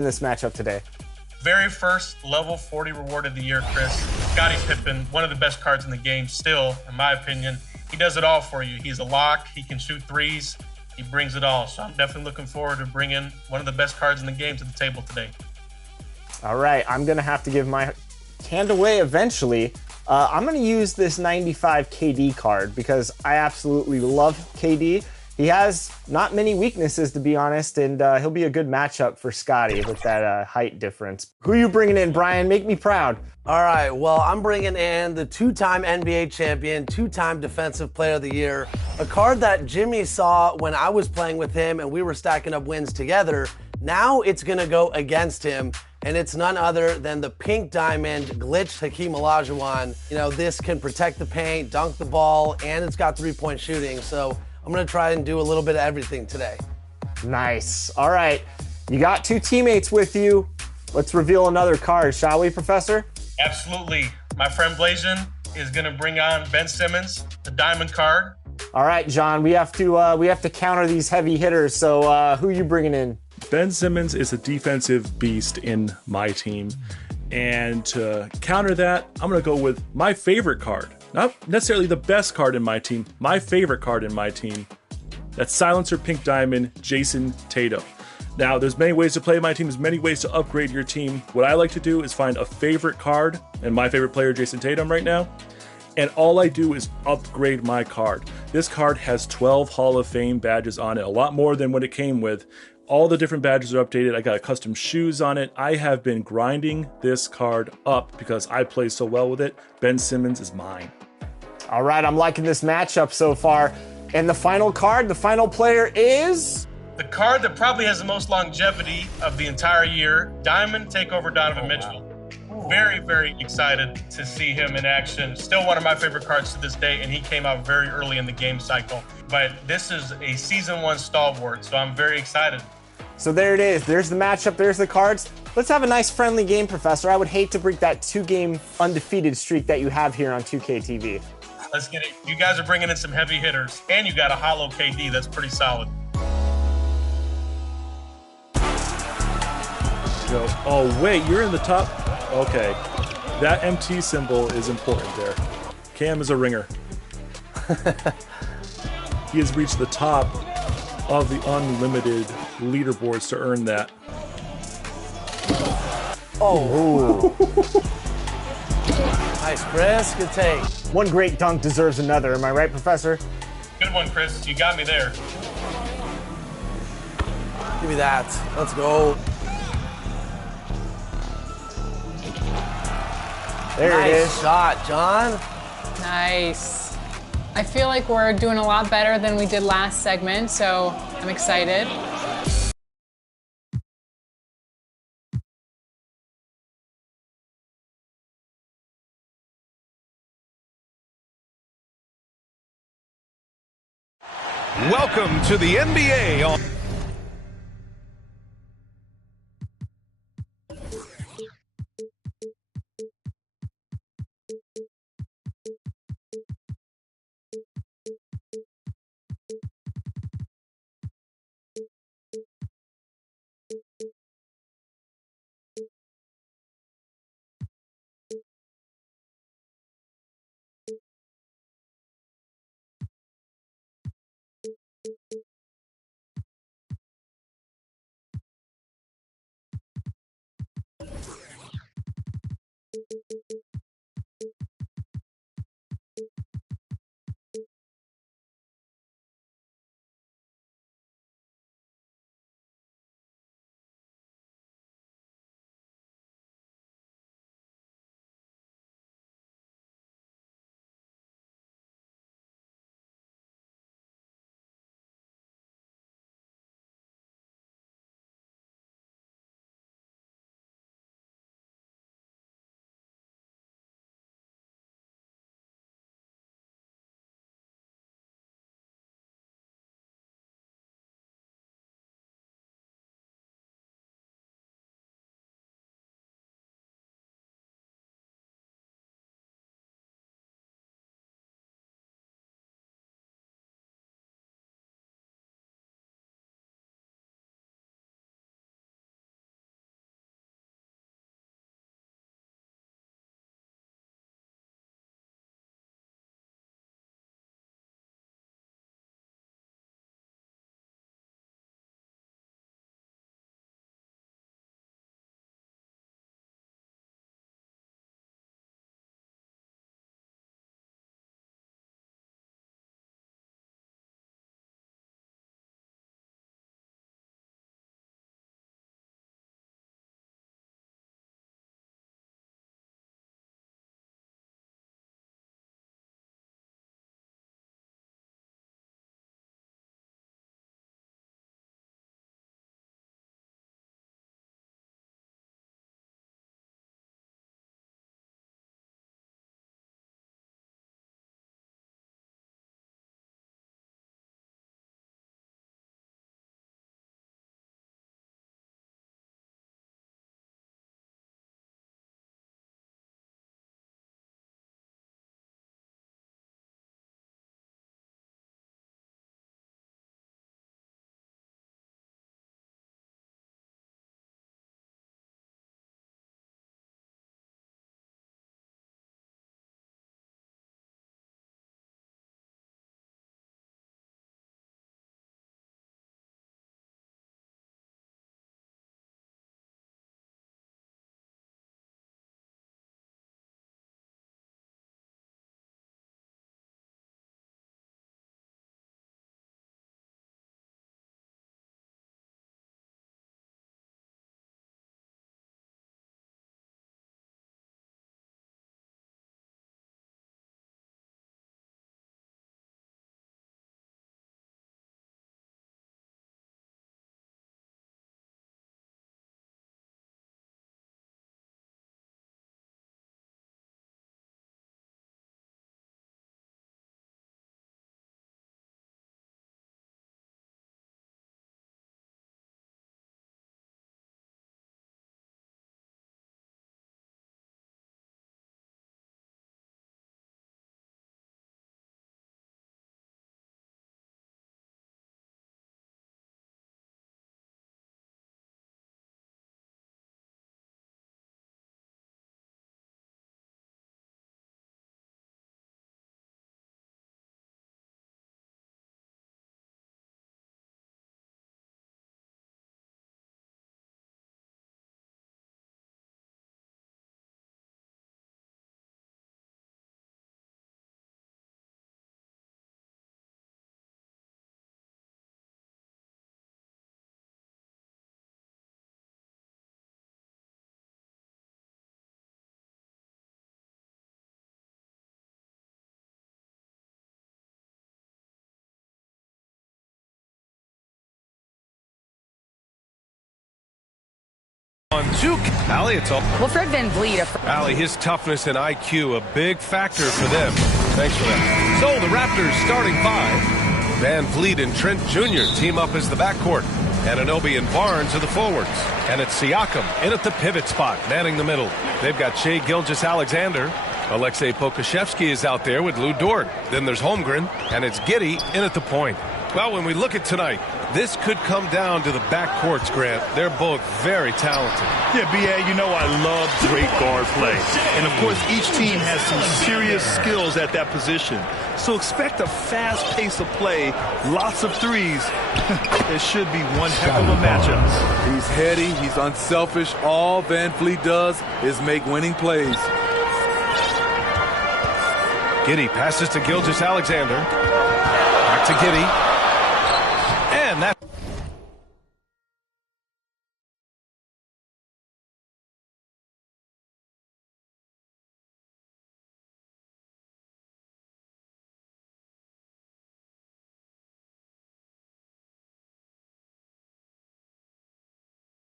in this matchup today? Very first level 40 reward of the year, Chris. Scottie Pippen, one of the best cards in the game still, in my opinion. He does it all for you. He's a lock. He can shoot threes. He brings it all. So I'm definitely looking forward to bringing one of the best cards in the game to the table today. All right, I'm going to have to give my hand away eventually. I'm going to use this 95 KD card because I absolutely love KD. He has not many weaknesses, to be honest, and he'll be a good matchup for Scottie with that height difference. Who are you bringing in, Brian? Make me proud. All right, well, I'm bringing in the two-time NBA champion, two-time Defensive Player of the Year, a card that Jimmy saw when I was playing with him and we were stacking up wins together. Now it's going to go against him, and it's none other than the Pink Diamond Glitch Hakeem Olajuwon. You know, this can protect the paint, dunk the ball, and it's got three-point shooting, so I'm going to try and do a little bit of everything today. Nice. All right. You got two teammates with you. Let's reveal another card, shall we, Professor? Absolutely. My friend Blazin is going to bring on Ben Simmons, the diamond card. All right, John, we have to counter these heavy hitters. So who are you bringing in? Ben Simmons is a defensive beast in my team. And to counter that, I'm going to go with my favorite card. Not necessarily the best card in my team, my favorite card in my team. That's Silencer Pink Diamond, Jason Tatum. Now, there's many ways to play my team. There's many ways to upgrade your team. What I like to do is find a favorite card, and my favorite player, Jason Tatum, right now. And all I do is upgrade my card. This card has 12 Hall of Fame badges on it, a lot more than what it came with. All the different badges are updated. I got custom shoes on it. I have been grinding this card up because I play so well with it. Ben Simmons is mine. All right, I'm liking this matchup so far. And the final card, the final player is... The card that probably has the most longevity of the entire year, Diamond Takeover Donovan Mitchell. Wow. Very, very excited to see him in action. Still one of my favorite cards to this day, and he came out very early in the game cycle. But this is a Season 1 stalwart, so I'm very excited. So there it is. There's the matchup. There's the cards. Let's have a nice friendly game, Professor. I would hate to break that 2-game undefeated streak that you have here on 2K TV. Let's get it. You guys are bringing in some heavy hitters, and you got a hollow KD. That's pretty solid. Go. Oh, wait, you're in the top. Okay. That MT symbol is important there. Cam is a ringer. He has reached the top of the unlimited leaderboards to earn that. Oh. Nice, Chris. Good take. One great dunk deserves another. Am I right, Professor? Good one, Chris. You got me there. Give me that. Let's go. There it is. Nice shot, John. Nice. I feel like we're doing a lot better than we did last segment, so I'm excited. Welcome to the NBA on On two. Allie, it's all. Well, Fred Van Vliet. Allie, his toughness and IQ, a big factor for them. Thanks for that. So the Raptors starting five. Van Vliet and Trent Jr. team up as the backcourt. Anunoby and Barnes are the forwards. And it's Siakam in at the pivot spot, manning the middle. They've got Shai Gilgeous-Alexander. Aleksej Pokusevski is out there with Lou Dort. Then there's Holmgren, and it's Giddey in at the point. Well, when we look at tonight, this could come down to the backcourts, Grant. They're both very talented. Yeah, B.A., you know I love great guard play. And, of course, each team has some serious skills at that position. So expect a fast pace of play, lots of threes. It should be one heck of a matchup. He's heady, he's unselfish. All Van Vliet does is make winning plays. Giddey passes to Gilgeous-Alexander. Back to Giddey. And that.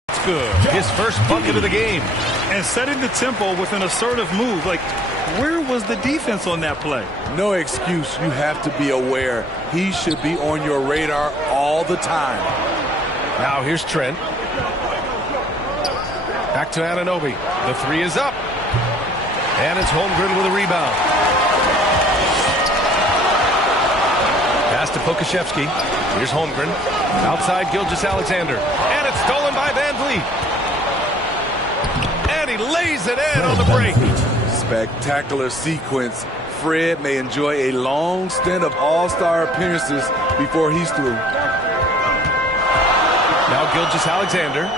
It's good. His first bucket of the game. And setting the tempo with an assertive move. Like, where was the defense on that play? No excuse. You have to be aware. He should be on your radar all the time. Now here's Trent. Back to Anunoby. The three is up. And it's Holmgren with a rebound. Pass to Pokusevski. Here's Holmgren. Outside Gilgeous-Alexander. And it's stolen by Van Vliet. And he lays it in on the break. Spectacular sequence. Fred may enjoy a long stint of all-star appearances before he's through. Now Gilgeous-Alexander.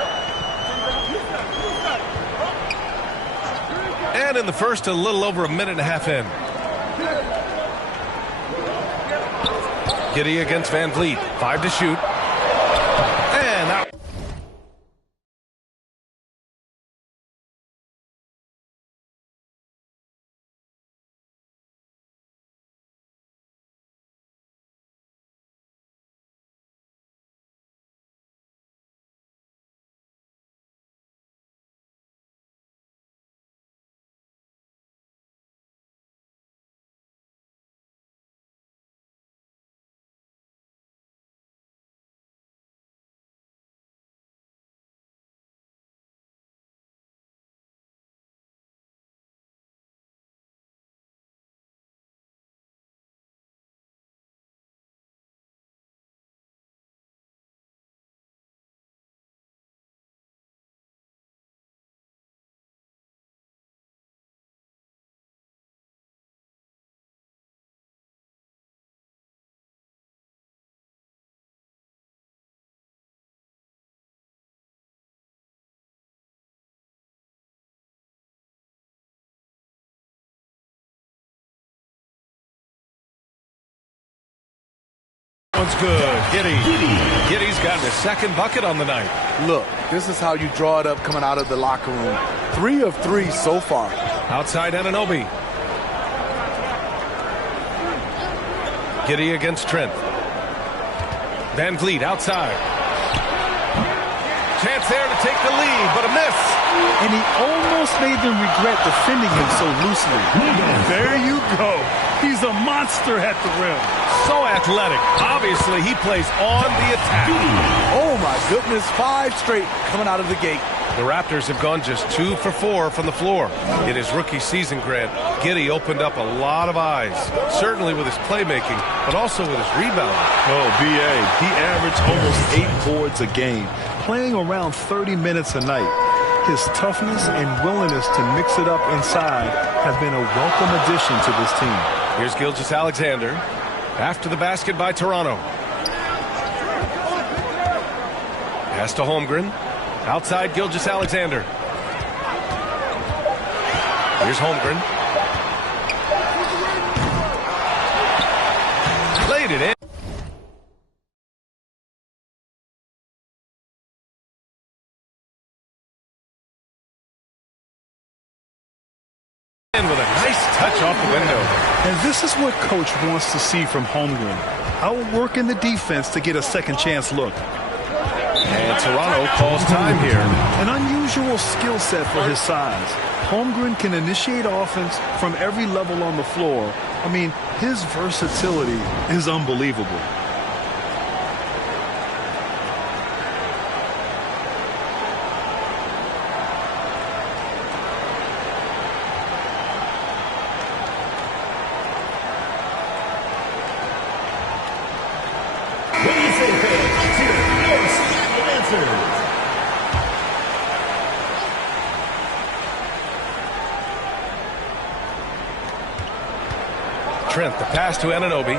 And in the first, a little over a minute and a half in. Giddey against Van Vliet. 5 to shoot. And out. One's good. Giddey's gotten his second bucket on the night. Look, this is how you draw it up coming out of the locker room. 3 of 3 so far. Outside Anunoby. Giddey against Trent. Van Vliet outside. Chance there to take the lead, but a miss. And he almost made them regret defending him so loosely. There you go. He's a monster at the rim. So athletic. Obviously, he plays on the attack. Oh, my goodness. 5 straight coming out of the gate. The Raptors have gone just 2 for 4 from the floor. In his rookie season, Grant, Giddey opened up a lot of eyes, certainly with his playmaking, but also with his rebounding. Oh, B.A., he averaged almost 8 boards a game, playing around 30 minutes a night. His toughness and willingness to mix it up inside have been a welcome addition to this team. Here's Gilgeous-Alexander. After the basket by Toronto. Pass to Holmgren. Outside Gilgeous-Alexander. Here's Holmgren. Played it in. With a nice touch off the window. And this is what Coach wants to see from Holmgren. Outworking the defense to get a second chance look. And Toronto calls time here. An unusual unusual skill set for his size. Holmgren can initiate offense from every level on the floor. I mean, his versatility is unbelievable. Trent, the pass to Anunoby.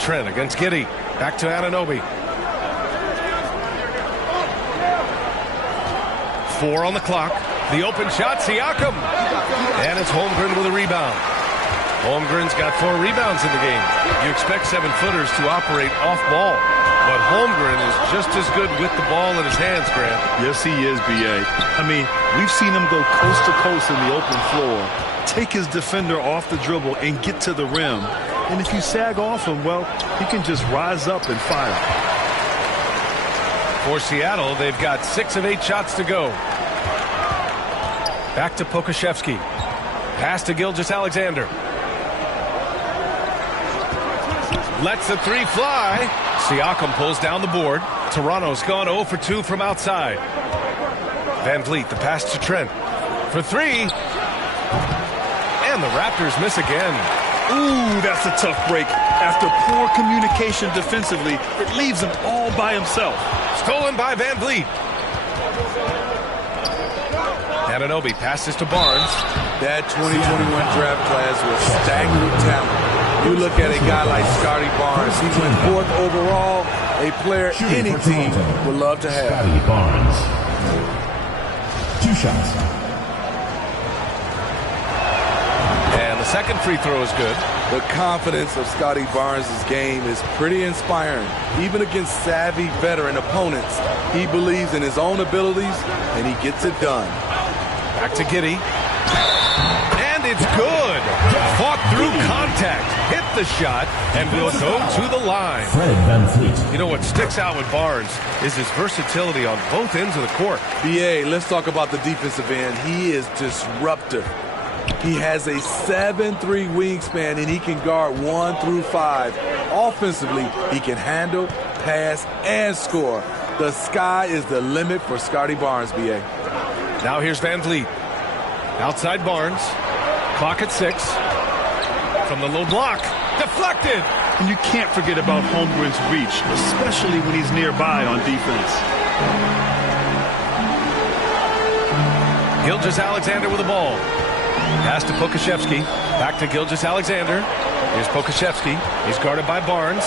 Trent against Giddey. Back to Anunoby. 4 on the clock. The open shot, Siakam. And it's Holmgren with a rebound. Holmgren's got 4 rebounds in the game. You expect 7-footers to operate off ball. But Holmgren is just as good with the ball in his hands, Grant. Yes, he is, B.A. I mean, we've seen him go coast to coast in the open floor, take his defender off the dribble and get to the rim. And if you sag off him, well, he can just rise up and fire. For Seattle, they've got 6 of 8 shots to go. Back to Pokusevski. Pass to Gilgeous-Alexander. Lets the 3 fly. Siakam pulls down the board. Toronto's gone 0 for 2 from outside. Van Vliet, the pass to Trent. For 3. And the Raptors miss again. Ooh, that's a tough break. After poor communication defensively, it leaves him all by himself. Stolen by Van Vliet. Anunoby passes to Barnes. That 2021 draft class was stacked with talent. You look at a guy like Scotty Barnes. He went 4th overall, a player any team would love to have. Scotty Barnes. 2 shots. And the second free throw is good. The confidence of Scotty Barnes' game is pretty inspiring. Even against savvy veteran opponents, he believes in his own abilities, and he gets it done. Back to Giddey. And it's good. Fought through contact. Hit the shot and will go to the line. Fred VanVleet. You know what sticks out with Barnes is his versatility on both ends of the court. BA, let's talk about the defensive end. He is disruptive. He has a 7'3" wingspan, and he can guard 1 through 5. Offensively, he can handle, pass, and score. The sky is the limit for Scotty Barnes, BA. Now here's Van Vliet. Outside Barnes. Clock at 6. From the low block. Deflected. And you can't forget about Holmgren's reach, especially when he's nearby on defense. Gilgeous-Alexander with the ball. Pass to Pokusevski. Back to Gilgeous-Alexander. Here's Pokusevski. He's guarded by Barnes.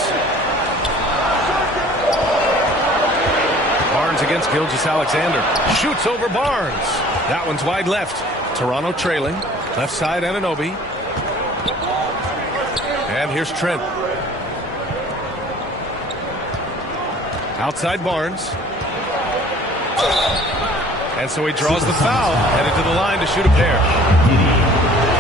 Barnes against Gilgeous-Alexander. Shoots over Barnes. That one's wide left. Toronto trailing. Left side, Anunoby. And here's Trent. Outside Barnes. And so he draws the foul. Headed to the line to shoot a pair.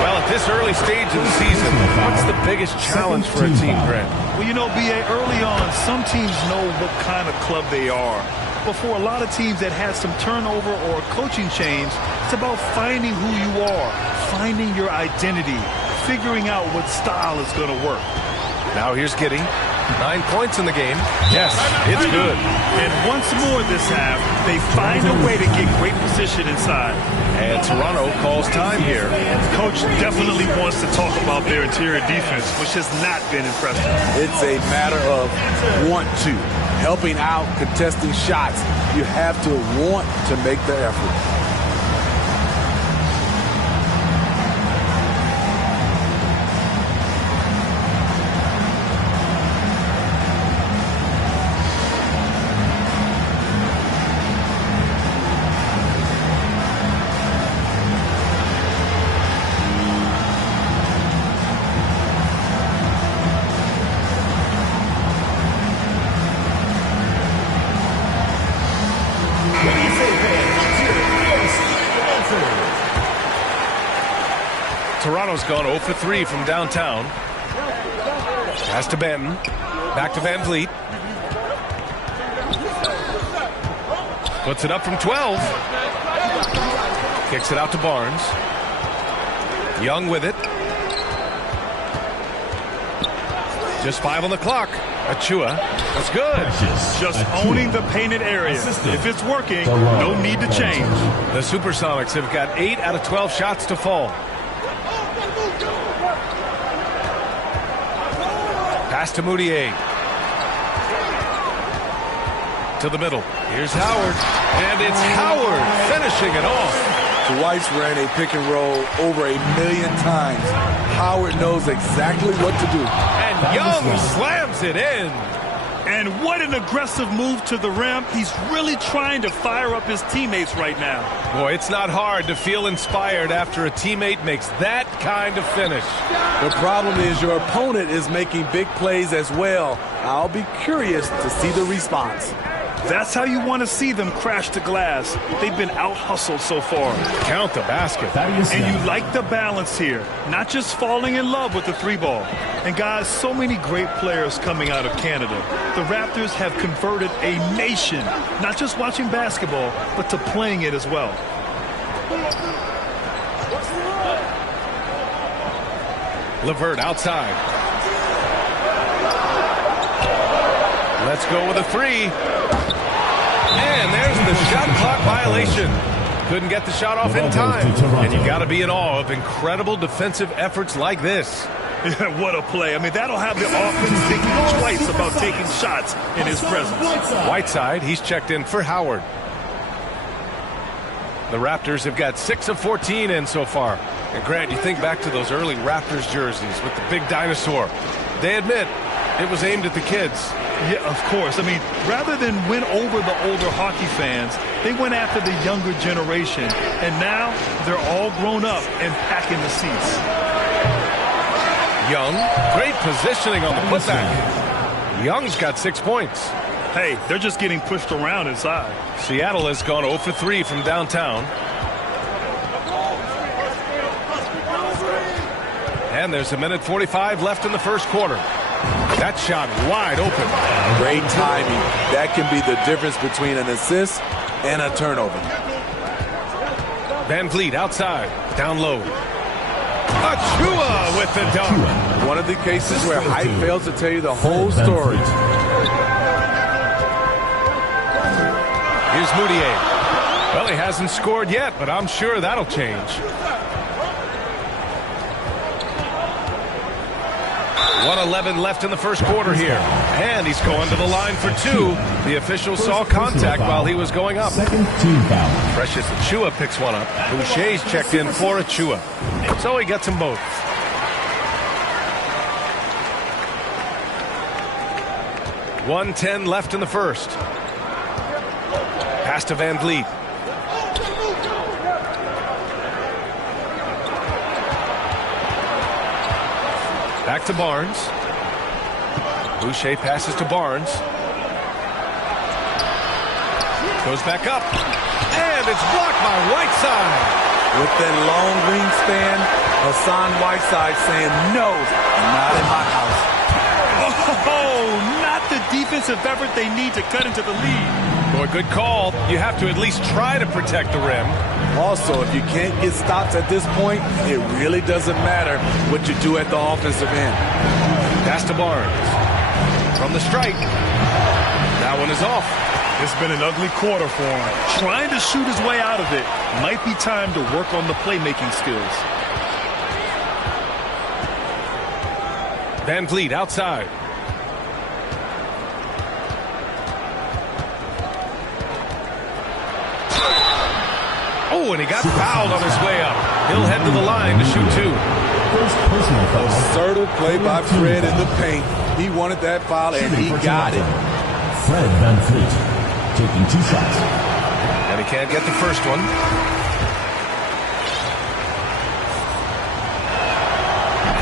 Well, at this early stage of the season, what's the biggest challenge for a team, Grant? Well, you know, B.A., early on, some teams know what kind of club they are. But for a lot of teams that had some turnover or a coaching change, it's about finding who you are, finding your identity, figuring out what style is going to work. Now here's Giddey. 9 points in the game. Yes, it's good. And once more this half, they find a way to get great position inside. And Toronto calls time here. Coach definitely wants to talk about their interior defense, which has not been impressive. It's a matter of want to. Helping out, contesting shots. You have to want to make the effort. Toronto's gone 0 for 3 from downtown. Pass to Benton. Back to Van Vliet. Puts it up from 12. Kicks it out to Barnes. Young with it. Just 5 on the clock. Achua. That's good. Just owning the painted area. If it's working, no need to change. The Supersonics have got 8 out of 12 shots to fall. Pass to Moutier. To the middle. Here's Howard. And it's Howard finishing it off. Dwight's ran a pick and roll over 1,000,000 times. Howard knows exactly what to do. And Young slams it in. And what an aggressive move to the rim. He's really trying to fire up his teammates right now. Boy, it's not hard to feel inspired after a teammate makes that kind of finish. The problem is your opponent is making big plays as well. I'll be curious to see the response. That's how you want to see them crash the glass. They've been out-hustled so far. Count the basket. And you like the balance here, not just falling in love with the 3-ball. And guys, so many great players coming out of Canada. The Raptors have converted a nation, not just watching basketball, but to playing it as well. LeVert outside. Let's go with a 3. And there's the shot clock violation. Couldn't get the shot off in time. And you got to be in awe of incredible defensive efforts like this. What a play. I mean, that'll have the offense thinking twice about taking shots in his presence. Whiteside, he's checked in for Howard. The Raptors have got 6 of 14 in so far. And Grant, you think back to those early Raptors jerseys with the big dinosaur. They admit it was aimed at the kids. Yeah, of course. I mean, rather than win over the older hockey fans, they went after the younger generation. And now they're all grown up and packing the seats. Young, great positioning on the putback. Young's got 6 points. Hey, they're just getting pushed around inside. Seattle has gone 0 for 3 from downtown. And there's 1:45 left in the first quarter. That shot wide open. Great timing. That can be the difference between an assist and a turnover. Van Vliet outside, down low. Achua with the dunk. One of the cases where height fails to tell you the whole story. Here's Moutier. Well, he hasn't scored yet, but I'm sure that'll change. 1:11 left in the first quarter here. And he's going to the line for 2. The official saw contact while he was going up. Second team foul. Precious Achua picks one up. Boucher's checked in for Achua. So he gets them both. .110 left in the first. Pass to Van Vliet. Back to Barnes. Boucher passes to Barnes. Goes back up. And it's blocked by Whiteside. With that long wingspan, Hassan Whiteside saying, no, not in my house. Oh, not the defensive effort they need to cut into the lead. Boy, good call. You have to at least try to protect the rim. Also, if you can't get stops at this point, it really doesn't matter what you do at the offensive end. Pass to Barnes. From the strike. That one is off. It's been an ugly quarter for him. Trying to shoot his way out of it. Might be time to work on the playmaking skills. Van Vliet outside. Oh, and he got fouled on his way up. He'll head to the line to shoot 2. First personal foul. Assertive play by Fred in the paint. He wanted that foul, and he got it. Fred Van Vliet taking 2 shots. And he can't get the first one.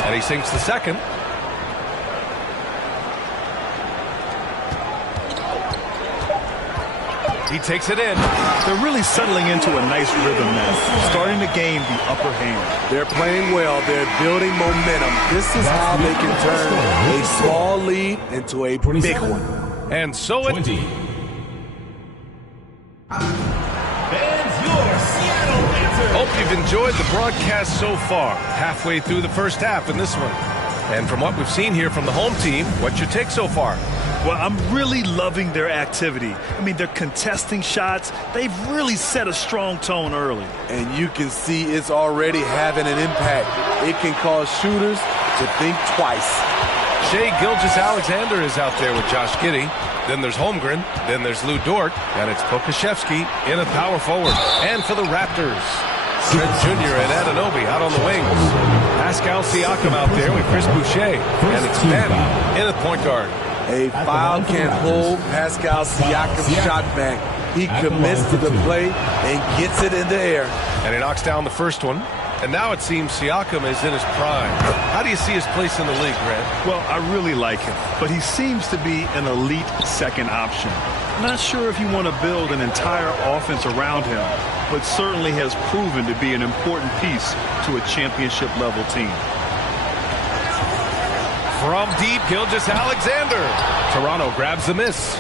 And he sinks the second. He takes it in. They're really settling into a nice rhythm now, starting to gain the upper hand. They're playing well. They're building momentum. This is how they can turn a small lead into a big one. And so it... 20. Hope you've enjoyed the broadcast so far. Halfway through the first half in this one. And from what we've seen here from the home team, what's your take so far? Well, I'm really loving their activity. I mean, they're contesting shots. They've really set a strong tone early. And you can see it's already having an impact. It can cause shooters to think twice. Shai Gilgeous-Alexander is out there with Josh Giddey. Then there's Holmgren. Then there's Lou Dort. And it's Pokashevsky in at power forward. And for the Raptors, Trent Jr. and Anunoby out on the wings. Pascal Siakam out there with Chris Boucher. And it's Ben in at point guard. A foul can hold Pascal Siakam's shot back. He commits to the play and gets it in the air. And he knocks down the first one. And now it seems Siakam is in his prime. How do you see his place in the league, Grant? Well, I really like him, but he seems to be an elite second option. Not sure if you want to build an entire offense around him, but certainly has proven to be an important piece to a championship-level team. From deep, Gilgeous-Alexander. Toronto grabs the miss.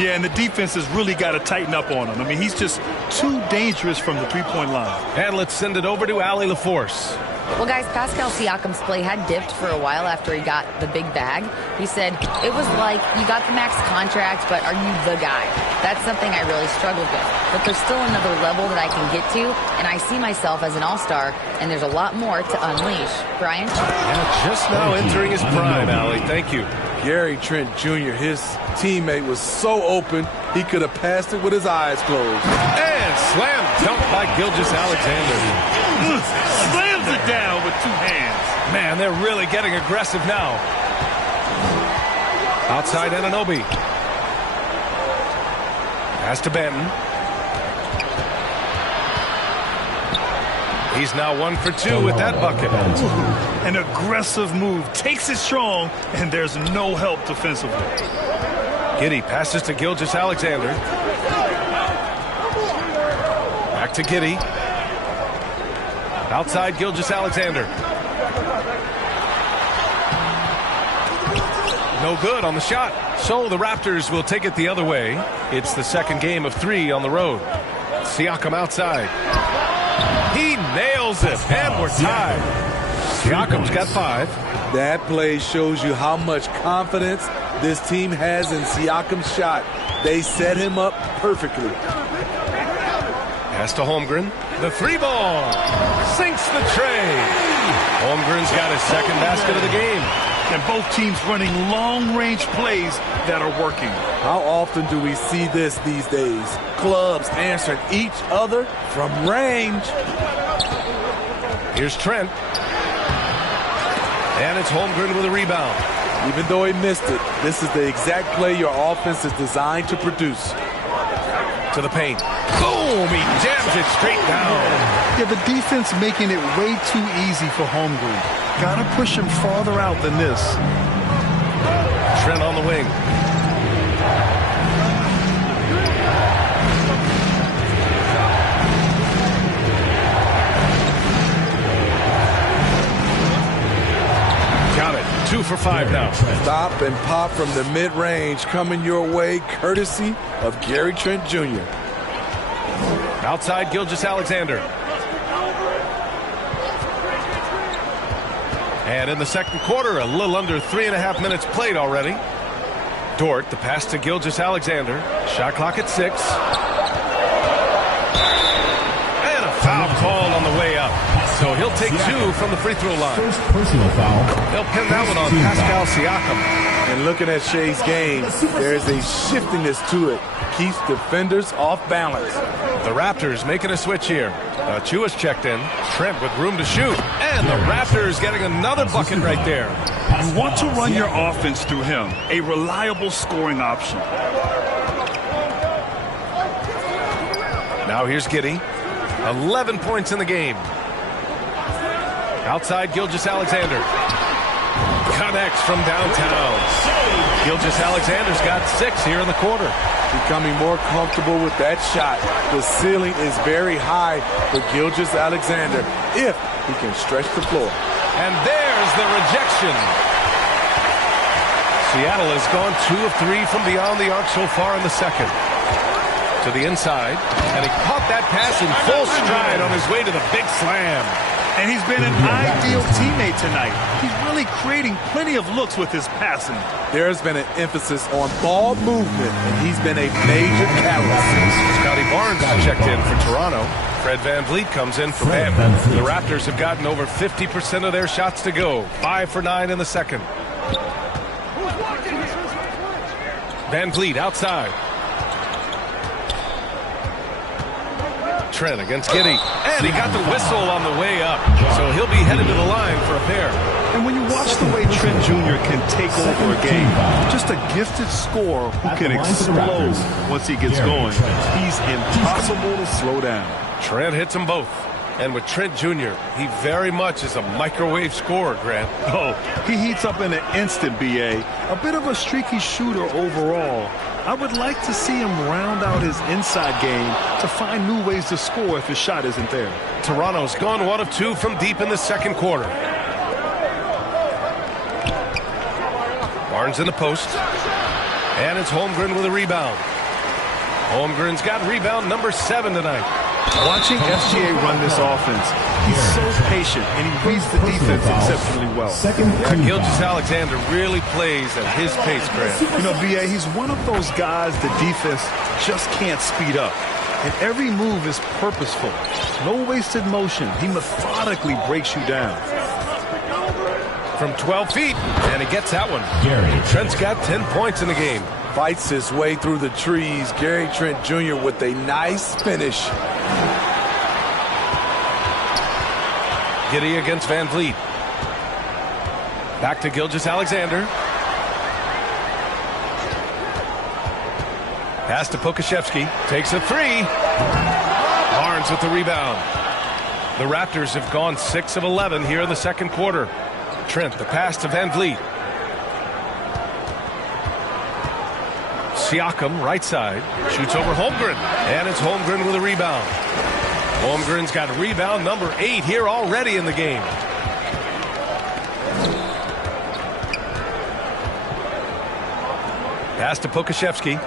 Yeah, and the defense has really got to tighten up on him. I mean, he's just too dangerous from the three-point line. And let's send it over to Allie LaForce. Well, guys, Pascal Siakam's play had dipped for a while after he got the big bag. He said, it was like, you got the max contract, but are you the guy? That's something I really struggled with. But there's still another level that I can get to, and I see myself as an all-star, and there's a lot more to unleash. Brian? Yeah, just now entering his prime, Allie. Thank you. Gary Trent Jr., his teammate, was so open, he could have passed it with his eyes closed. And slam dunk by Gilgeous-Alexander. Slams it down with two hands. Man, they're really getting aggressive now. Outside Anunoby. Pass to Benton. He's now 1 for 2 with that bucket. An aggressive move. Takes it strong, and there's no help defensively. Giddey passes to Gilgeous-Alexander. Back to Giddey. Outside Gilgeous-Alexander. No good on the shot. So the Raptors will take it the other way. It's the second game of 3 on the road. Siakam outside. He nails it, and we're tied. Siakam's got 5. That play shows you how much confidence this team has in Siakam's shot. They set him up perfectly. Pass to Holmgren. The 3-ball. Sinks the tray. Holmgren's got his second basket of the game. And both teams running long-range plays that are working. How often do we see this these days? Clubs answering each other from range. Here's Trent. And it's Holmgren with a rebound. Even though he missed it, this is the exact play your offense is designed to produce. To the paint. Boom! He jams it straight down. Yeah, the defense making it way too easy for Holmgren. Gotta push him farther out than this. Trent on the wing. Got it. 2 for 5 now. Stop and pop from the mid-range coming your way, courtesy of Gary Trent Jr. Outside Gilgeous-Alexander. And in the second quarter, a little under 3.5 minutes played already. Dort, the pass to Gilgeous-Alexander. Shot clock at 6. And a foul call on the way up. So he'll take 2 from the free throw line. First personal foul. He'll pin that one on Pascal Siakam. And looking at Shai's game, there's a shiftiness to it. Keeps defenders off balance. The Raptors making a switch here. Chua's checked in. Trent with room to shoot. And the Raptors getting another bucket right there. You want to run your offense through him. A reliable scoring option. Now here's Giddey. 11 points in the game. Outside Gilgeous-Alexander. Connects from downtown. Gilgeous-Alexander's got 6 here in the quarter. Becoming more comfortable with that shot. The ceiling is very high for Gilgeous-Alexander if he can stretch the floor. And there's the rejection. Seattle has gone 2 of 3 from beyond the arc so far in the second. To the inside, and he caught that pass in full stride on his way to the big slam. And he's been an ideal teammate tonight. He's really creating plenty of looks with his passing. There's been an emphasis on ball movement, and he's been a major catalyst. Scotty Barnes checked in for Toronto. Fred VanVleet comes in for Bam. The Raptors have gotten over 50% of their shots to go. 5 for 9 in the second. VanVleet outside. Trent against Giddey. And he got the whistle on the way up. So he'll be headed to the line for a pair. And when you watch the way Trent Jr. can take over a game, just a gifted scorer who can explode once he gets going. He's impossible to slow down. Trent hits them both. And with Trent Jr., he very much is a microwave scorer, Grant. Oh, he heats up in an instant, B.A. A bit of a streaky shooter overall. I would like to see him round out his inside game to find new ways to score if his shot isn't there. Toronto's gone 1 of 2 from deep in the second quarter. Barnes in the post. And it's Holmgren with a rebound. Holmgren's got rebound number 7 tonight. Watching SGA run this offense, he's so patient and he reads the defense exceptionally well. Gilgeous-Alexander really plays at his pace, Grant. You know, B.A., he's one of those guys the defense just can't speed up. And every move is purposeful. No wasted motion. He methodically breaks you down. From 12 feet, and he gets that one. Trent's got 10 points in the game. Fights his way through the trees. Gary Trent Jr. with a nice finish. Giddey against VanVleet. Back to Gilgeous-Alexander. Pass to Pokashevsky. Takes a 3. Barnes with the rebound. The Raptors have gone 6 of 11 here in the second quarter. Trent, the pass to VanVleet. Siakam, right side, shoots over Holmgren. And it's Holmgren with a rebound. Holmgren's got rebound number 8 here already in the game. Pass to Pokashevsky.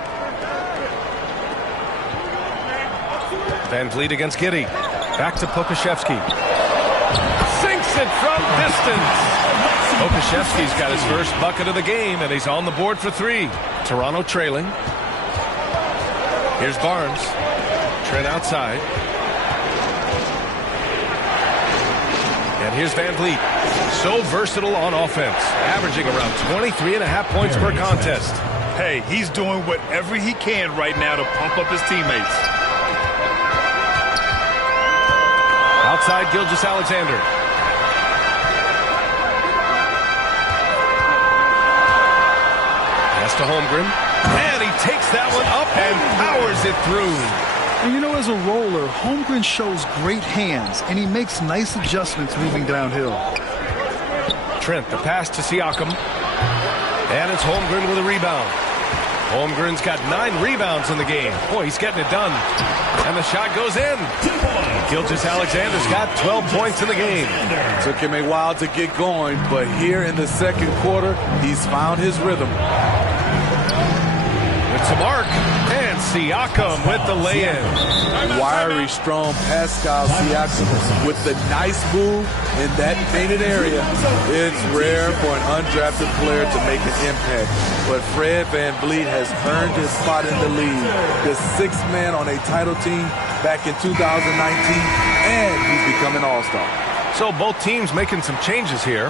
VanVleet against Giddey. Back to Pokashevsky. Sinks it from distance. Pokashevsky's got his first bucket of the game, and he's on the board for 3. Toronto trailing. Here's Barnes. Trent outside. And here's VanVleet. So versatile on offense, averaging around 23.5 points per contest. Hey, he's doing whatever he can right now to pump up his teammates. Outside Gilgeous-Alexander. Pass to Holmgren. And he takes that one up and powers it through. And you know, as a roller, Holmgren shows great hands, and he makes nice adjustments moving downhill. Trent, the pass to Siakam. And it's Holmgren with a rebound. Holmgren's got 9 rebounds in the game. Boy, he's getting it done. And the shot goes in. Gilgeous-Alexander's got 12 points in the game. Took him a while to get going, but here in the second quarter, he's found his rhythm. It's a mark. And Siakam with the lay-in. Wiry, strong Pascal Siakam with the nice move in that painted area. It's rare for an undrafted player to make an impact, but Fred VanVleet has earned his spot in the league. The 6th man on a title team back in 2019, and he's become an all-star. So both teams making some changes here.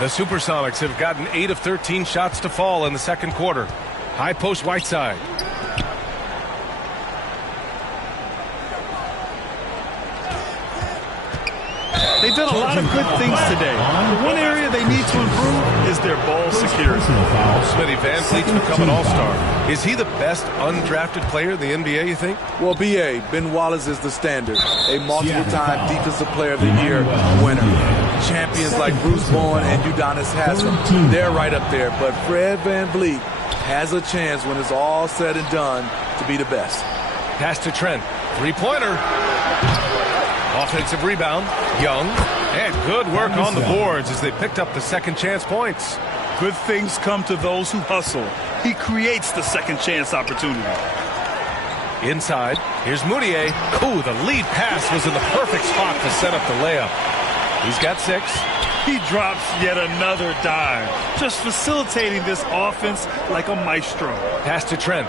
The Supersonics have gotten 8 of 13 shots to fall in the second quarter. High post right side. They've done a lot of good things today. The one area they need to improve is their ball security. Smitty, VanVleet's become an all-star. Is he the best undrafted player in the NBA, you think? Well, B.A., Ben Wallace is the standard. A multiple-time Defensive Player of the Year winner. Champions like Bruce Bowen and Udonis Haslem, they're right up there. But Fred VanVleet has a chance when it's all said and done to be the best. Pass to Trent. 3-pointer. Offensive rebound. Young. And good work on the boards as they picked up the second chance points. Good things come to those who hustle. He creates the second chance opportunity. Inside, here's Moutier. Ooh, the lead pass was in the perfect spot to set up the layup. He's got 6. He drops yet another dime, just facilitating this offense like a maestro. Pass to Trent.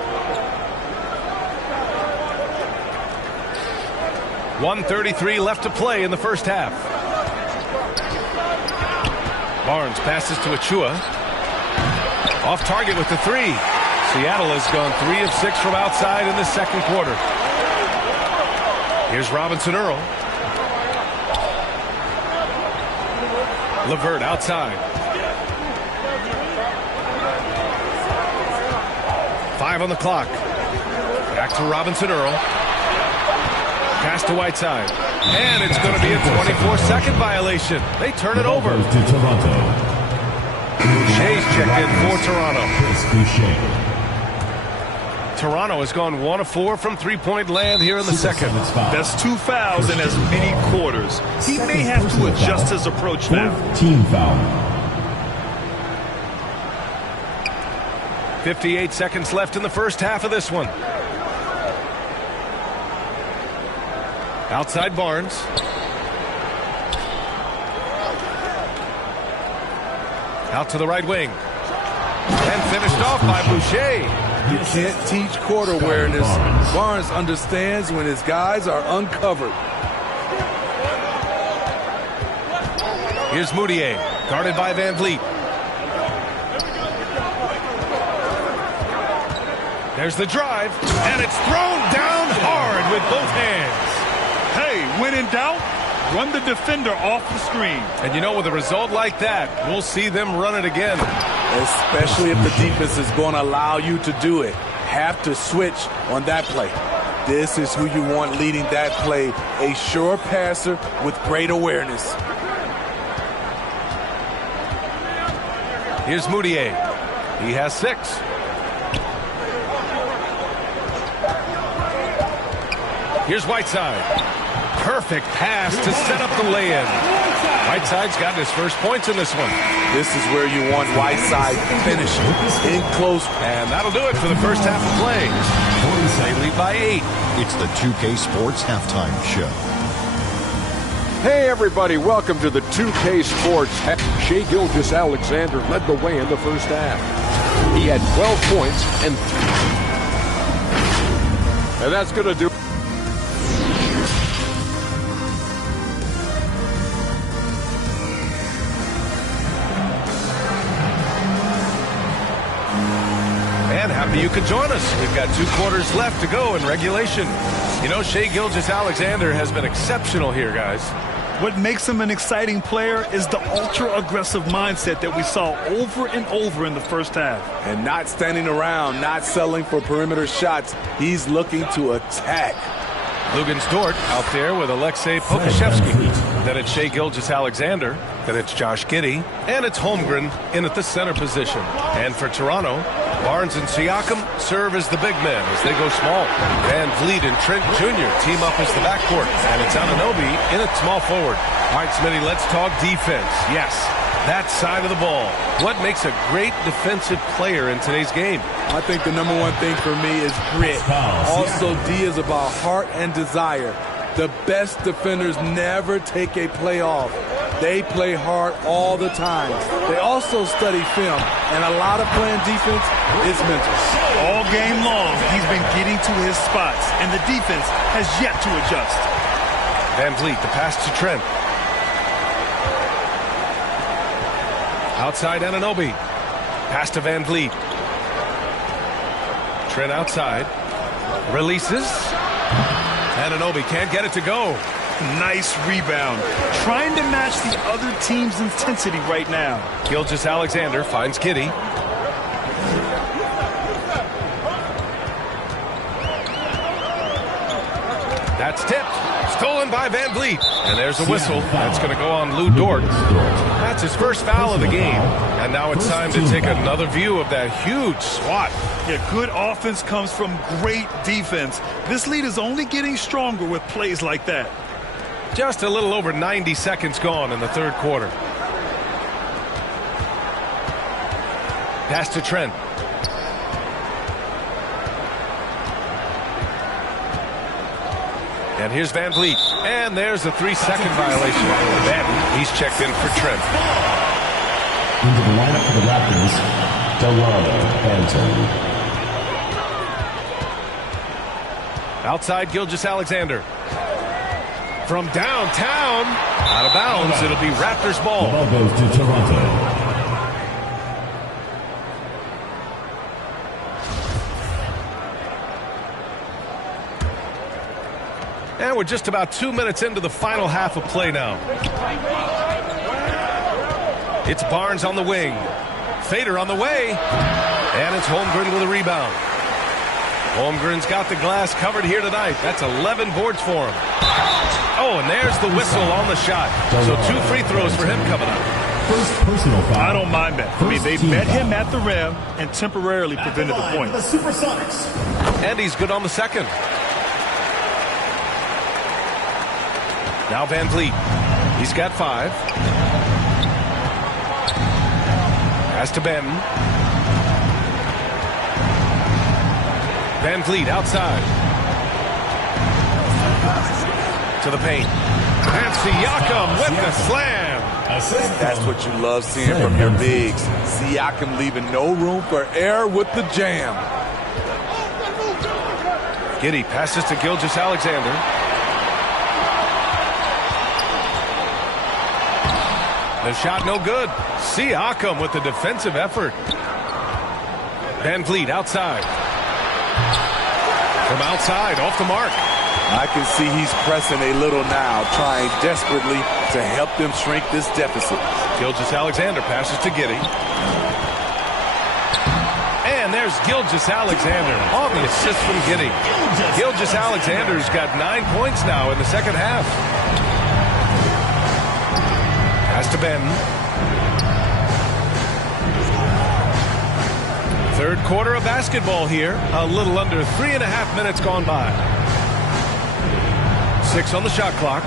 1:33 left to play in the first half. Barnes passes to Achua. Off target with the 3. Seattle has gone 3 of 6 from outside in the second quarter. Here's Robinson Earl. LeVert outside. 5 on the clock. Back to Robinson Earl. Pass to Whiteside. And it's going to be a 24-second violation. They turn it over. Boucher's checked in for Toronto. Toronto has gone 1 of 4 from three-point land here in the second. That's 2 fouls in as many quarters. He may have to adjust his approach now. Team foul. 58 seconds left in the first half of this one. Outside Barnes. Out to the right wing. And finished off by Boucher. You can't teach court awareness. Barnes understands when his guys are uncovered. Here's Moutier, guarded by Van Vliet. There's the drive, and it's thrown down hard with both hands. Hey, when in doubt, run the defender off the screen. And you know, with a result like that, we'll see them run it again. Especially if the defense is going to allow you to do it. Have to switch on that play. This is who you want leading that play. A sure passer with great awareness. Here's Moutier. He has 6. Here's Whiteside. Perfect pass to set up the lay-in. Whiteside's got his first points in this one. This is where you want Whiteside finishing in close. And that'll do it for the first half of play. They lead by 8. It's the 2K Sports Halftime Show. Hey everybody, welcome to the 2K Sports. Shai Gilgeous-Alexander led the way in the first half. He had 12 points and that's going to do. And happy you could join us. We've got 2 quarters left to go in regulation. You know, Shai Gilgeous-Alexander has been exceptional here, guys. What makes him an exciting player is the ultra-aggressive mindset that we saw over and over in the first half. And not standing around, not settling for perimeter shots. He's looking to attack. Lugens-Dort out there with Alexei Pokashevsky. Then it's Shai Gilgeous-Alexander. Then it's Josh Giddey. And it's Holmgren in at the center position. And for Toronto, Barnes and Siakam serve as the big men as they go small. Van Vliet and Trent Jr. team up as the backcourt. And it's Anunoby in at small forward. All right, Smitty, let's talk defense. Yes, that side of the ball. What makes a great defensive player in today's game? I think the number one thing for me is grit. Also, D is about heart and desire. The best defenders never take a play off. They play hard all the time. They also study film, and a lot of playing defense is mental. All game long, he's been getting to his spots, and the defense has yet to adjust. Van Vliet, the pass to Trent. Outside Anunoby. Pass to Van Vliet. Trent outside. Releases. Anunoby can't get it to go. Nice rebound. Trying to match the other team's intensity right now. Gilgeous-Alexander finds Giddey. That's tipped. Stolen by Van Vliet. And there's a whistle. That's going to go on Lou Dort. That's his first foul of the game. And now it's time to take another view of that huge swat. Yeah, good offense comes from great defense. This lead is only getting stronger with plays like that. Just a little over 90 seconds gone in the third quarter. Pass to Trent. And here's Van Vliet. And there's a 3-second violation. Batten, he's checked in for Trent. Into the lineup for the Raptors, Anthony. Outside, Gilgeous-Alexander. From downtown, out of bounds, it'll be Raptors ball. The ball goes to Toronto. And we're just about 2 minutes into the final half of play now. It's Barnes on the wing. Fader on the way. And it's Holmgren with a rebound. Holmgren's got the glass covered here tonight. That's 11 boards for him. Oh, and there's the whistle on the shot. So 2 free throws for him coming up. First personal foul. I don't mind that. I mean, they met him at the rim and temporarily prevented the point. The Supersonics. And he's good on the second. Now Van Vliet. He's got 5. Pass to Benton. Van Vliet outside. To the paint. And Siakam with the slam. That's what you love seeing from your bigs. Siakam leaving no room for error with the jam. Giddey passes to Gilgeous-Alexander. The shot no good. Siakam with the defensive effort. Van Vliet outside. From outside, off the mark. I can see he's pressing a little now, trying desperately to help them shrink this deficit. Gilgeous-Alexander passes to Giddey. And there's Gilgeous-Alexander on the assist from Giddey. Gilgeous-Alexander's got 9 points now in the second half. Pass to Benton. Third quarter of basketball here. A little under 3.5 minutes gone by. 6 on the shot clock.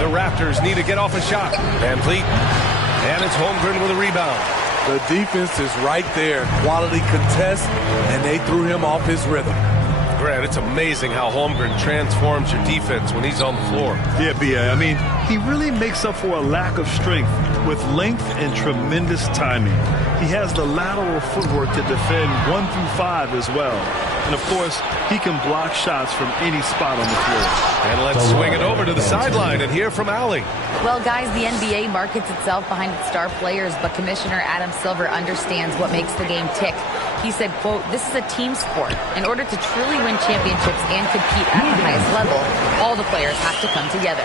The Raptors need to get off a shot. Van Vliet. And it's Holmgren with a rebound. The defense is right there. Quality contest, and they threw him off his rhythm. Grant, it's amazing how Holmgren transforms your defense when he's on the floor. Yeah, B.A. I mean, he really makes up for a lack of strength with length and tremendous timing. He has the lateral footwork to defend 1 through 5 as well. And, of course, he can block shots from any spot on the floor. And let's swing it over to the sideline and hear from Allie. Well, guys, the NBA markets itself behind its star players, but Commissioner Adam Silver understands what makes the game tick. He said, quote, "This is a team sport. In order to truly win championships and compete at the highest level, all the players have to come together."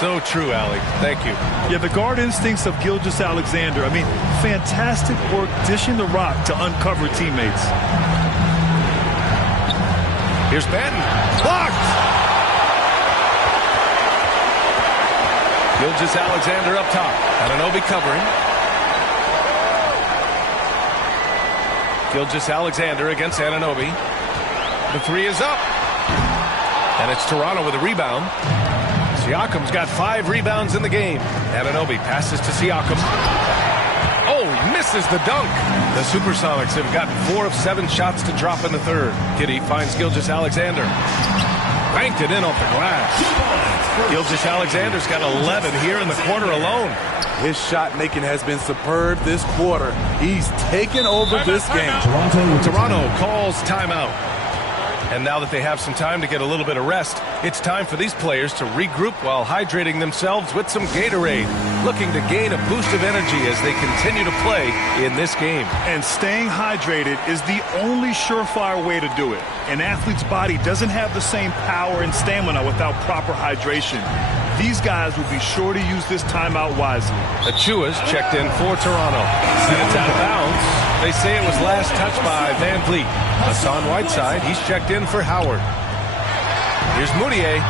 So true, Allie. Thank you. Yeah, the guard instincts of Gilgeous-Alexander. I mean, fantastic work dishing the rock to uncover teammates. Here's Benton. Blocked! Gilgeous-Alexander up top. Anunoby covering. Gilgeous-Alexander against Anunoby. The 3 is up. And it's Toronto with a rebound. Siakam's got 5 rebounds in the game. Anunoby passes to Siakam. Oh, misses the dunk. The Supersonics have gotten 4 of 7 shots to drop in the third. Giddey finds Gilgeous-Alexander. Banked it in off the glass. Gilgeous-Alexander's got 11 here in the quarter alone. His shot making has been superb this quarter. He's taken over this game. Toronto calls timeout. And now that they have some time to get a little bit of rest, it's time for these players to regroup while hydrating themselves with some Gatorade, looking to gain a boost of energy as they continue to play in this game. And staying hydrated is the only surefire way to do it. An athlete's body doesn't have the same power and stamina without proper hydration. These guys will be sure to use this timeout wisely. Achua's checked in for Toronto. And it's out of bounds. They say it was last touched by Van Vliet. Hassan Whiteside, he's checked in for Howard. Here's Moutier.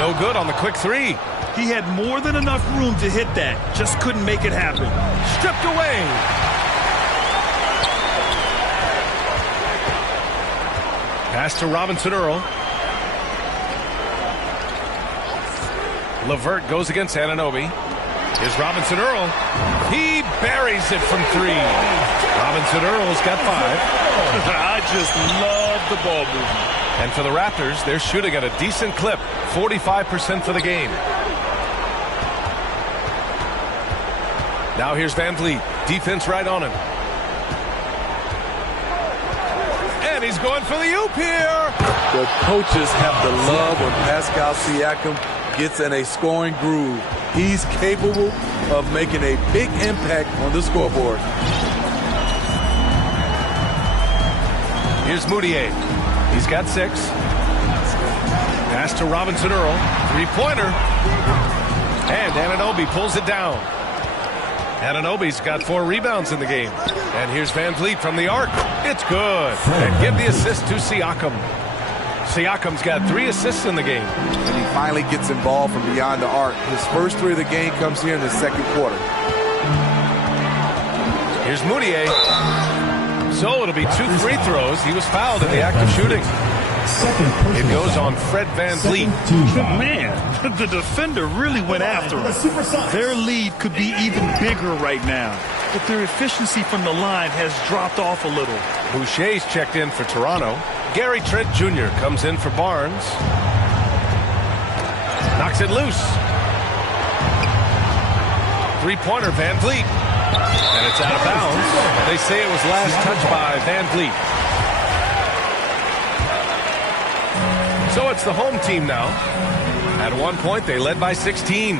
No good on the quick 3. He had more than enough room to hit that. Just couldn't make it happen. Stripped away. Pass to Robinson Earl. LeVert goes against Anunoby. Here's Robinson Earl. He buries it from 3. Robinson Earl's got 5. I just love the ball movement. And for the Raptors, they're shooting at a decent clip, 45% for the game. Now here's Van Vliet. Defense right on him. And he's going for the oop here. The coaches have to love when Pascal Siakam gets in a scoring groove. He's capable of making a big impact on the scoreboard. Here's Moutier. He's got 6. Pass to Robinson Earl. Three-pointer. And Anunoby pulls it down. Anunoby's got 4 rebounds in the game. And here's Van Vliet from the arc. It's good. And give the assist to Siakam. Siakam's got 3 assists in the game. And he finally gets involved from beyond the arc. His first 3 of the game comes here in the second quarter. Here's Moutier. So it'll be 2 free throws. He was fouled in the act of shooting. It goes on Fred Van Vliet. Man, the defender really went after him. Their lead could be even bigger right now, but their efficiency from the line has dropped off a little. Boucher's checked in for Toronto. Gary Trent Jr. comes in for Barnes. Knocks it loose. Three-pointer, Van Vliet. And it's out of bounds. They say it was last touched by Van Vliet. So it's the home team now. At one point, they led by 16.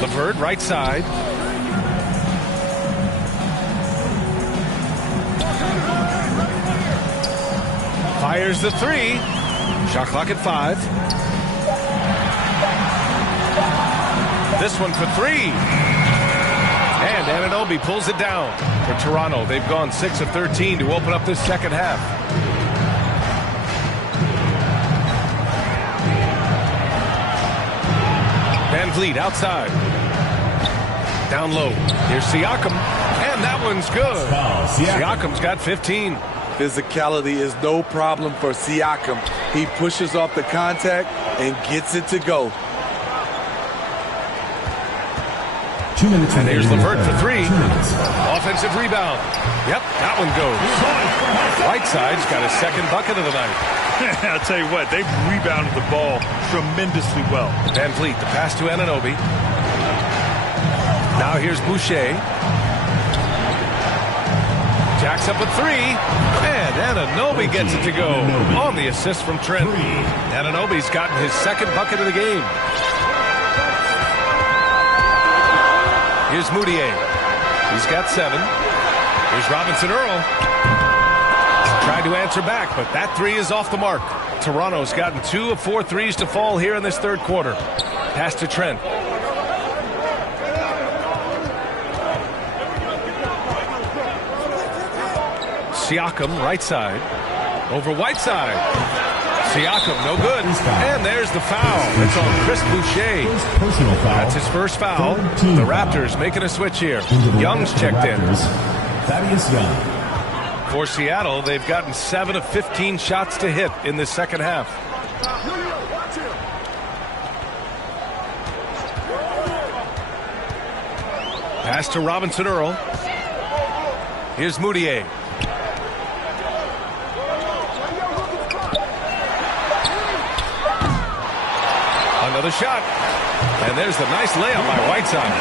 LeVert, right side. Fires the 3. Shot clock at 5. This one for 3. And Anunoby pulls it down. For Toronto, they've gone 6 of 13 to open up this second half. Van Vliet outside. Down low. Here's Siakam. And that one's good. Siakam's got 15. Physicality is no problem for Siakam. He pushes off the contact and gets it to go. 2 minutes. And there's LeVert for 3. Offensive rebound. Yep, that one goes. Whiteside's got his second bucket of the night. I'll tell you what, they've rebounded the ball tremendously well. Van Vliet, the pass to Anunoby. Now here's Boucher. Jacks up a 3. And Anunoby gets it to go on the assist from Trent. Anunoby's gotten his second bucket of the game. Here's Moutier. He's got 7. Here's Robinson Earl. Tried to answer back, but that 3 is off the mark. Toronto's gotten 2 of 4 threes to fall here in this third quarter. Pass to Trent. Siakam, right side. Over Whiteside. Siakam, no good. And there's the foul. It's on Chris Boucher. That's his first foul. The Raptors making a switch here. Young's checked in. Thaddeus Young. For Seattle, they've gotten 7 of 15 shots to hit in this second half. Pass to Robinson Earl. Here's Moutier. Another shot. And there's the nice layup by Whiteside.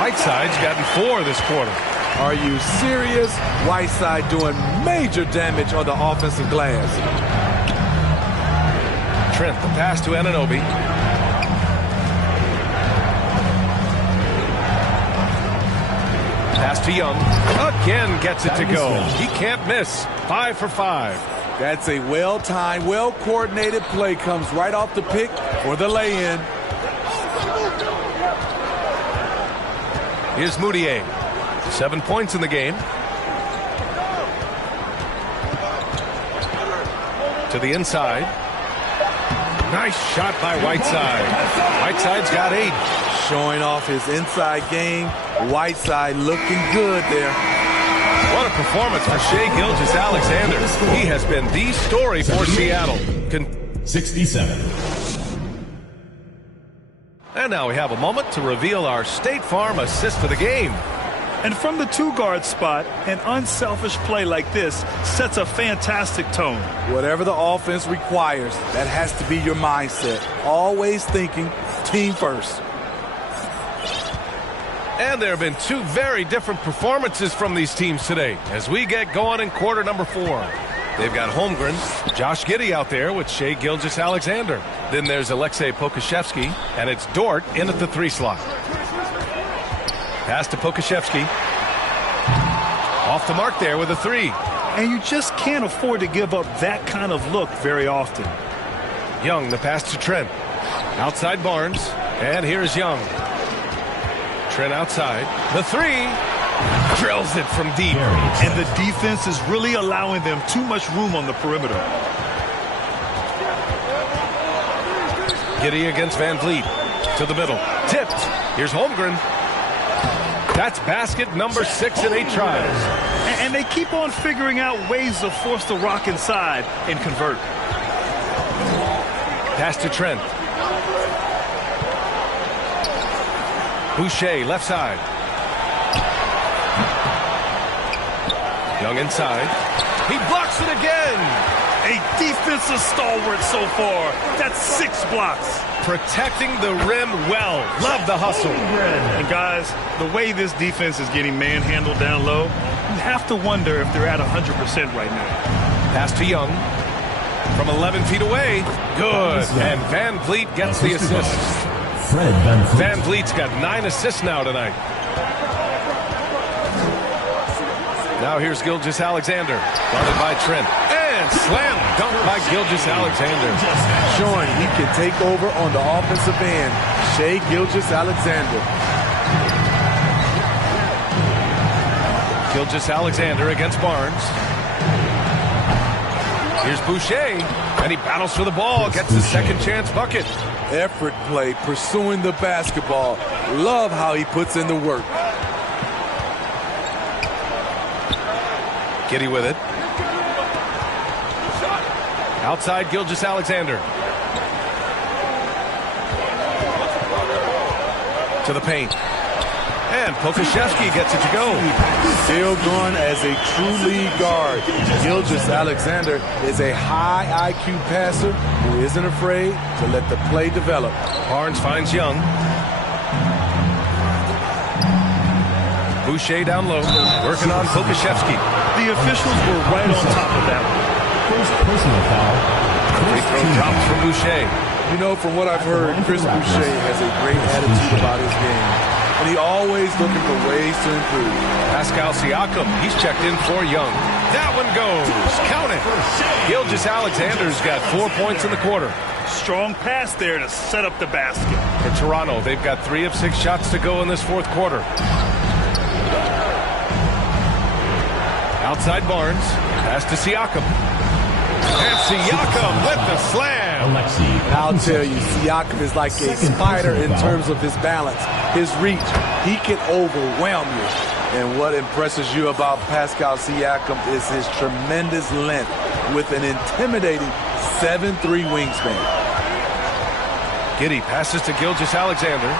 Whiteside's gotten 4 this quarter. Are you serious? Whiteside doing major damage on the offensive glass. Trent, the pass to Anunoby. Pass to Young. Again gets it to go. He can't miss. 5 for 5. That's a well-timed, well-coordinated play. Comes right off the pick for the lay-in. Here's Moutier. 7 points in the game. To the inside. Nice shot by Whiteside. Whiteside's got 8. Showing off his inside game. Whiteside looking good there. What a performance for Shai Gilgeous-Alexander. He has been the story for Seattle. 67. And now we have a moment to reveal our State Farm assist of the game. And from the 2-guard spot, an unselfish play like this sets a fantastic tone. Whatever the offense requires, that has to be your mindset. Always thinking team first. And there have been two very different performances from these teams today as we get going in quarter number 4. They've got Holmgren, Josh Giddey out there with Shai Gilgeous-Alexander. Then there's Aleksej Pokusevski, and it's Dort in at the 3 slot. Pass to Pokusevski. Off the mark there with a 3. And you just can't afford to give up that kind of look very often. Young, the pass to Trent. Outside Barnes, and here's Young. Trent outside. The 3. Drills it from deep. And the defense is really allowing them too much room on the perimeter. Giddey against Van Vliet. To the middle. Tipped. Here's Holmgren. That's basket number 6 in 8 tries. And they keep on figuring out ways to force the rock inside and convert. Pass to Trent. Boucher, left side. Young inside. He blocks it again. A defensive stalwart so far. That's 6 blocks. Protecting the rim well. Love the hustle. And guys, the way this defense is getting manhandled down low, you have to wonder if they're at 100% right now. Pass to Young. From 11 feet away. Good. And Van Vliet gets the assist. Fred Van Vliet. Van Vliet's got 9 assists now tonight. Now here's Gilgeous-Alexander. Guarded by Trent. And slam dunk by Gilgeous-Alexander. Showing he can take over on the offensive end. Shai Gilgeous-Alexander. Gilgeous-Alexander against Barnes. Here's Boucher. And he battles for the ball. Gets his second chance bucket. Effort play, pursuing the basketball. Love how he puts in the work. Giddey with it. Outside Gilgeous-Alexander. To the paint. And Pokusevski gets it to go. Still going as a true lead guard. Gilgeous-Alexander is a high IQ passer who isn't afraid to let the play develop. Barnes finds Young. Boucher down low, working on Pokusevski. The officials were right on top of that one. First personal foul. Free throw drops from Boucher. You know, from what I've heard, Chris Boucher has a great attitude about his game. And he always looking for ways to improve. Pascal Siakam, he's checked in for Young. That one goes. Count it. Gilgeous-Alexander's got 4 points in the quarter. Strong pass there to set up the basket. For Toronto, they've got 3 of 6 shots to go in this fourth quarter. Outside Barnes. Pass to Siakam. And Siakam with the slam. I'll tell you, Siakam is like a spider in terms of his balance, his reach. He can overwhelm you. And what impresses you about Pascal Siakam is his tremendous length with an intimidating 7'3" wingspan. Giddey passes to Gilgeous-Alexander.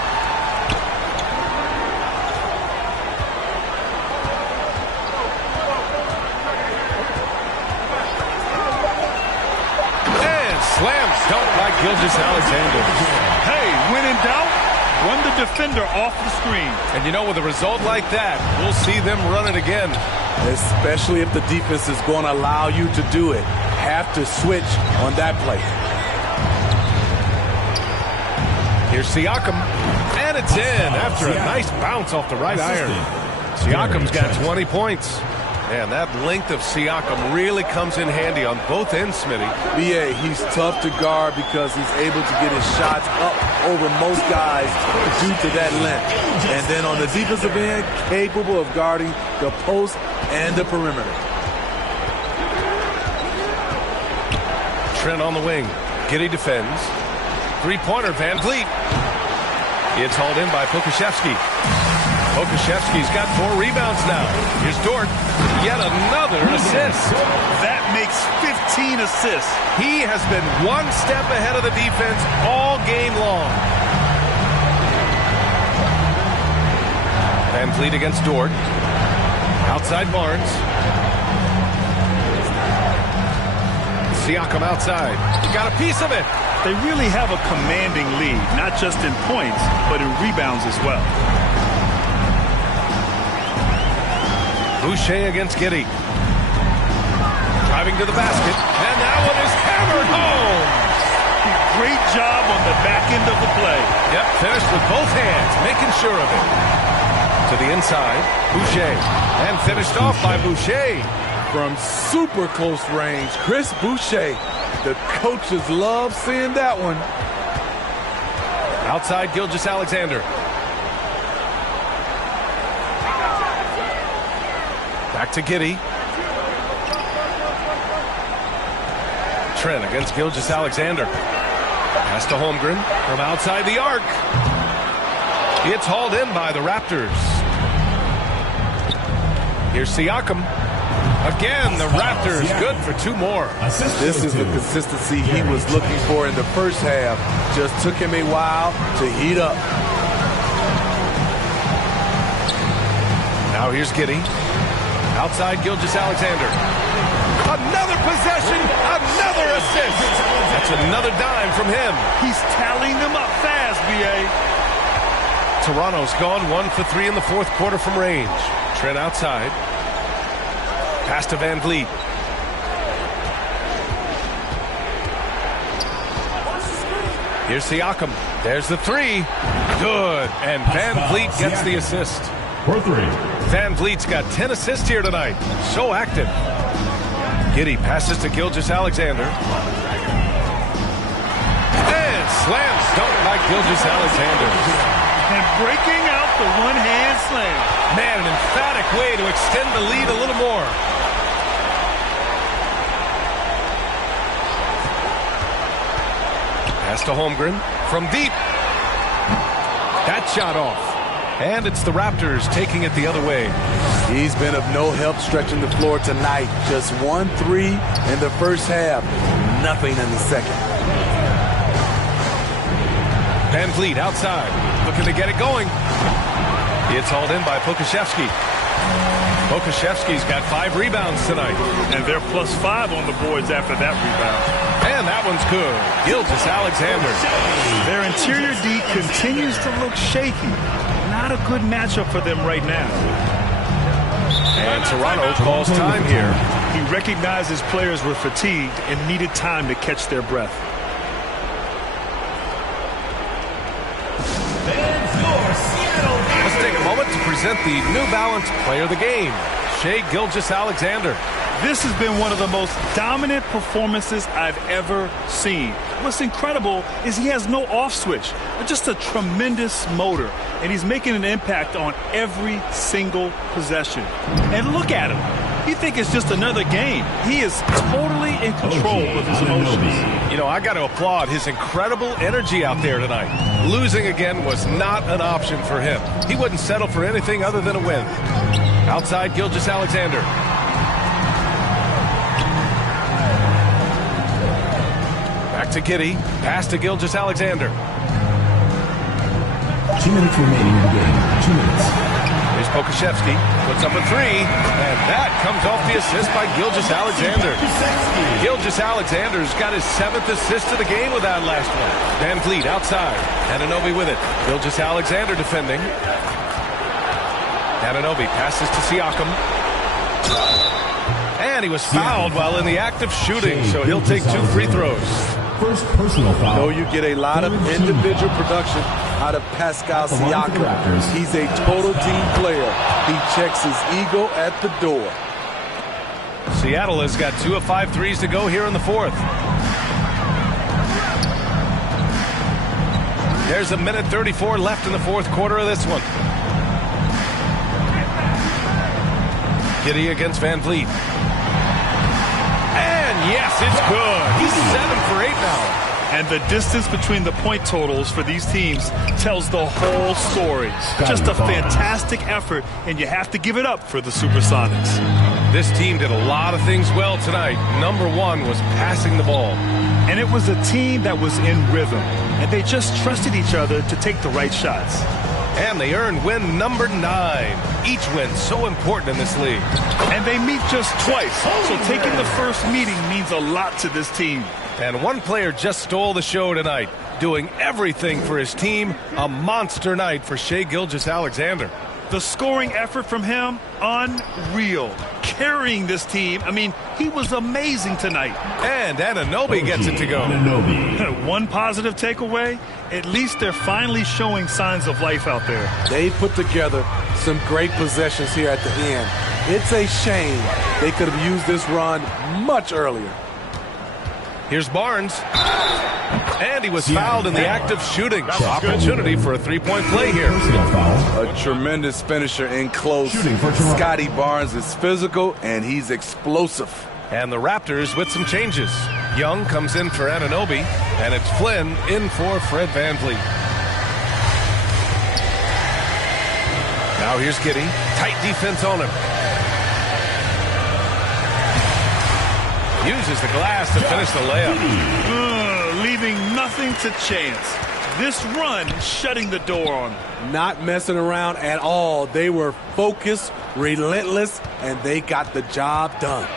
Slam dunk by Gilgeous-Alexander. Hey, when in doubt, run the defender off the screen. And you know, with a result like that, we'll see them run it again. Especially if the defense is going to allow you to do it. Have to switch on that play. Here's Siakam. And it's in after a nice bounce off the right iron. Siakam's got 20 points. Man, that length of Siakam really comes in handy on both ends, Smitty. B.A., he's tough to guard because he's able to get his shots up over most guys due to that length. And then on the defensive end, capable of guarding the post and the perimeter. Trent on the wing. Giddey defends. Three-pointer, Van Vliet. It's hauled in by Pokusevski. Pokusevski's got 4 rebounds now. Here's Dort. Yet another assist. That makes 15 assists. He has been one step ahead of the defense all game long. Van Vliet against Dort. Outside Barnes. Siakam outside. He got a piece of it. They really have a commanding lead, not just in points, but in rebounds as well. Boucher against Giddey. Driving to the basket. And that one is hammered home. Great job on the back end of the play. Yep, finished with both hands, making sure of it. To the inside, Boucher. And finished off by Boucher. From super close range, Chris Boucher. The coaches love seeing that one. Outside Gilgeous-Alexander. Back to Giddey. Trent against Gilgeous-Alexander. Pass to Holmgren from outside the arc. It's hauled in by the Raptors. Here's Siakam. Again, the Raptors good for 2 more. This is the consistency he was looking for in the first half. Just took him a while to heat up. Now here's Giddey. Outside Gilgeous-Alexander. Another possession, another assist. That's another dime from him. He's tallying them up fast, B.A. Toronto's gone 1 for 3 in the fourth quarter from range. Trent outside. Pass to Van Vliet. Here's Siakam. There's the 3. Good. And Van Vliet gets the assist. For 3. Van Vliet's got 10 assists here tonight. So active. Giddey passes to Gilgeous-Alexander. And slam dunk by Gilgeous-Alexander. And breaking out the one-hand slam. Man, an emphatic way to extend the lead a little more. Pass to Holmgren from deep. That shot off. And it's the Raptors taking it the other way. He's been of no help stretching the floor tonight. Just 1 3 in the first half. Nothing in the second. Van Vliet outside. Looking to get it going. It's hauled in by Pokusevski. Pokusevski's got 5 rebounds tonight. And they're +5 on the boards after that rebound. And that one's good. Gilgeous-Alexander. Their interior D continues to look shaky. Not a good matchup for them right now. And Toronto calls time here. He recognized his players were fatigued and needed time to catch their breath. Let's take a moment to present the New Balance Player of the Game, Shai Gilgeous-Alexander. This has been one of the most dominant performances I've ever seen. What's incredible is he has no off switch, just a tremendous motor, and he's making an impact on every single possession. And look at him. You think it's just another game. He is totally in control of his emotions. You know, I got to applaud his incredible energy out there tonight. Losing again was not an option for him. He wouldn't settle for anything other than a win. Outside Gilgeous-Alexander. Back to Giddey. Pass to Gilgeous-Alexander. 2 minutes remaining in the game. 2 minutes. Here's Pokusevski. Puts up a 3. And that comes off the assist by Gilgeous-Alexander. Gilgeous-Alexander's got his 7th assist of the game with that last one. Van Vliet outside. Anunoby with it. Gilgeous-Alexander defending. Anunoby passes to Siakam. And he was fouled while in the act of shooting, so he'll take 2 free throws. First personal foul. No, you get a lot of individual production out of Pascal Siakam. He's a total team player. He checks his ego at the door. Seattle has got 2 of 5 threes to go here in the fourth. There's 1:34 left in the fourth quarter of this one. Giddey against Van Vliet. And yes, it's good. He's 7 for 8 now. And the distance between the point totals for these teams tells the whole story. Just a fantastic effort, and you have to give it up for the Supersonics. This team did a lot of things well tonight. Number 1 was passing the ball. And it was a team that was in rhythm, and they just trusted each other to take the right shots. And they earned win number 9. Each win so important in this league. And they meet just twice, so taking the first meeting means a lot to this team. And one player just stole the show tonight, doing everything for his team. A monster night for Shai Gilgeous-Alexander. The scoring effort from him, unreal. Carrying this team, I mean, he was amazing tonight. And Anunoby gets it to go. One positive takeaway, at least they're finally showing signs of life out there. They put together some great possessions here at the end. It's a shame they could have used this run much earlier. Here's Barnes. And he was fouled in the act of shooting. Opportunity for a three-point play here. A tremendous finisher in close. Scotty Barnes is physical, and he's explosive. And the Raptors with some changes. Young comes in for Anunoby, and it's Flynn in for Fred VanVleet. Now here's Giddey. Tight defense on him. Uses the glass to finish the layup. Leaving nothing to chance. This run shutting the door on them. Not messing around at all. They were focused, relentless, and they got the job done.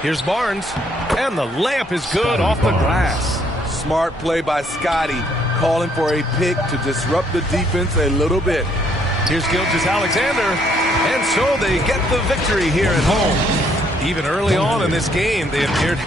Here's Barnes, and the layup is good off the glass. Smart play by Scotty, calling for a pick to disrupt the defense a little bit. Here's Gilgeous-Alexander, and so they get the victory here at home. Even early on in this game, they appeared